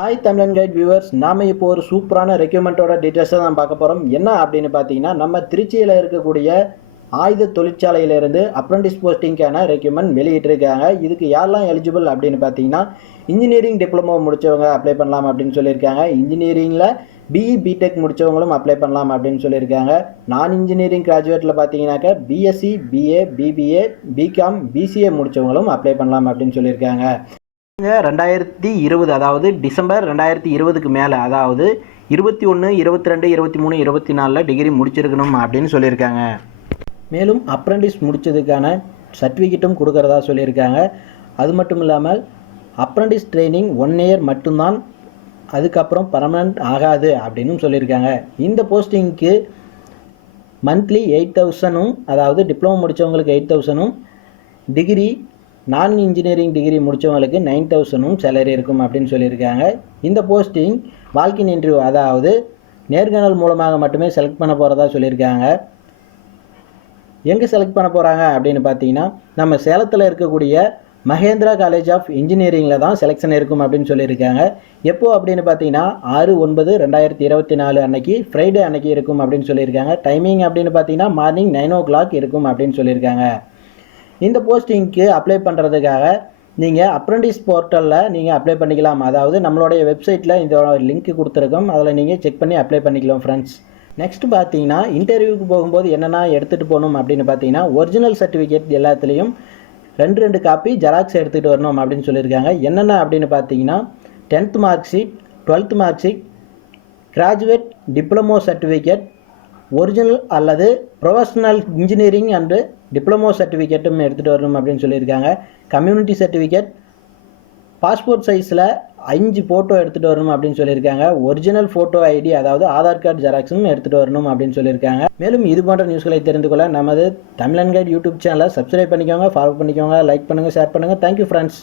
Hi தமிழன் guide viewers நாம இப்போ ஒரு சூப்பரான ரெக்யூமெண்ட்டோட டீட்டெயில்ஸை தான் பார்க்க போகிறோம் என்ன அப்படின்னு பார்த்தீங்கன்னா நம்ம திருச்சியில் இருக்கக்கூடிய ஆயுத தொழிற்சாலையிலிருந்து அப்ரண்டிஸ் போஸ்டிங்க்கான ரெக்யூமெண்ட் வெளியிட்டிருக்காங்க. இதுக்கு யாரெல்லாம் எலிஜிபிள் அப்படின்னு பார்த்தீங்கன்னா இன்ஜினியரிங் டிப்ளமோ முடித்தவங்க அப்ளை பண்ணலாம் அப்படின்னு சொல்லியிருக்காங்க. இன்ஜினியரிங்கில் பிஇ பிடெக் முடித்தவங்களும் அப்ளை பண்ணலாம் அப்படின்னு சொல்லியிருக்காங்க. நான் இன்ஜினியரிங் கிராஜுவேட்டில் பார்த்தீங்கன்னாக்கா BSc BA BBA BCom BCA முடித்தவங்களும் apply பண்ணலாம் அப்படின்னு சொல்லியிருக்காங்க. ரெண்டாயிரத்தி இருபது அதாவது டிசம்பர் ரெண்டாயிரத்தி இருபதுக்கு மேலே அதாவது இருபத்தி ஒன்று இருபத்தி ரெண்டு இருபத்தி மூணு இருபத்தி நாலில் டிகிரி முடிச்சிருக்கணும் அப்படின்னு சொல்லியிருக்காங்க. மேலும் அப்ரண்டிஸ் முடித்ததுக்கான சர்டிஃபிகேட்டும் கொடுக்கறதா சொல்லியிருக்காங்க. அது மட்டும் இல்லாமல் அப்ரண்டிஸ் ட்ரைனிங் ஒன் இயர் மட்டும்தான் அதுக்கப்புறம் பர்மனண்ட் ஆகாது அப்படின்னு சொல்லியிருக்காங்க. இந்த போஸ்டிங்க்கு மந்த்லி எயிட் தௌசண்டும் அதாவது டிப்ளமோ முடித்தவங்களுக்கு எயிட் தௌசண்டும் டிகிரி நான் இன்ஜினியரிங் டிகிரி முடித்தவங்களுக்கு நைன் தௌசண்டும் சேலரி இருக்கும் அப்படின்னு சொல்லியிருக்காங்க. இந்த போஸ்டிங் வால்கின் இன்டர்வியூ அதாவது நேர்காணல் மூலமாக மட்டுமே செலக்ட் பண்ண போகிறதா சொல்லியிருக்காங்க. எங்கே செலக்ட் பண்ண போகிறாங்க அப்படின்னு பார்த்தீங்கன்னா நம்ம சேலத்தில் இருக்கக்கூடிய மகேந்திரா காலேஜ் ஆஃப் இன்ஜினியரிங்கில் தான் செலெக்ஷன் இருக்கும் அப்படின்னு சொல்லியிருக்காங்க. எப்போது அப்படின்னு பார்த்தீங்கன்னா ஆறு ஒன்பது ரெண்டாயிரத்தி இருபத்தி நாலு அன்னைக்கு ஃப்ரைடே அன்னைக்கு இருக்கும் அப்படின்னு சொல்லியிருக்காங்க. டைமிங் அப்படின்னு பார்த்தீங்கன்னா மார்னிங் நைன் ஓ கிளாக் இருக்கும் அப்படின்னு சொல்லியிருக்காங்க. இந்த போஸ்டிங்க்கு அப்ளை பண்ணுறதுக்காக நீங்கள் அப்ரண்டிஸ் போர்ட்டலில் நீங்கள் அப்ளை பண்ணிக்கலாம். அதாவது நம்மளுடைய வெப்சைட்டில் இந்த லிங்க் கொடுத்துருக்கோம். அதில் நீங்கள் செக் பண்ணி அப்ளை பண்ணிக்கலாம் ஃப்ரெண்ட்ஸ் நெக்ஸ்ட் பார்த்தீங்கன்னா இன்டர்வியூக்கு போகும்போது என்னென்ன எடுத்துகிட்டு போகணும் அப்படின்னு பார்த்தீங்கன்னா ஒரிஜினல் சர்டிஃபிகேட் எல்லாத்துலேயும் ரெண்டு ரெண்டு காப்பி ஜெராக்ஸ் எடுத்துகிட்டு வரணும் அப்படின்னு சொல்லியிருக்காங்க. என்னென்ன அப்படின்னு பார்த்தீங்கன்னா tenth mark sheet twelfth mark sheet graduate diploma certificate original அல்லது ப்ரொஃபஷனல் இன்ஜினியரிங் அண்டு டிப்ளமோ சர்டிஃபிகேட்டும் எடுத்துகிட்டு வரணும் அப்படின்னு சொல்லியிருக்காங்க. கம்யூனிட்டி சர்டிஃபிகேட் பாஸ்போர்ட் சைஸில் அஞ்சு ஃபோட்டோ எடுத்துகிட்டு வரணும் அப்படின்னு சொல்லியிருக்காங்க. ஒரிஜினல் ஃபோட்டோ ஐடி அதாவது ஆதார் கார்டு ஜெராக்ஸும் எடுத்துகிட்டு வரணும் அப்படின்னு சொல்லியிருக்காங்க. மேலும் இது போன்ற நியூஸ்களை தெரிந்து கொள்ள நமது தமிழன் கைட் யூடியூப் சேனலை சப்ஸ்கிரைப் பண்ணிக்கோங்க ஃபாலோ பண்ணிக்கோங்க லைக் பண்ணுங்கள் ஷேர் பண்ணுங்கள் தேங்க்யூ ஃப்ரெண்ட்ஸ்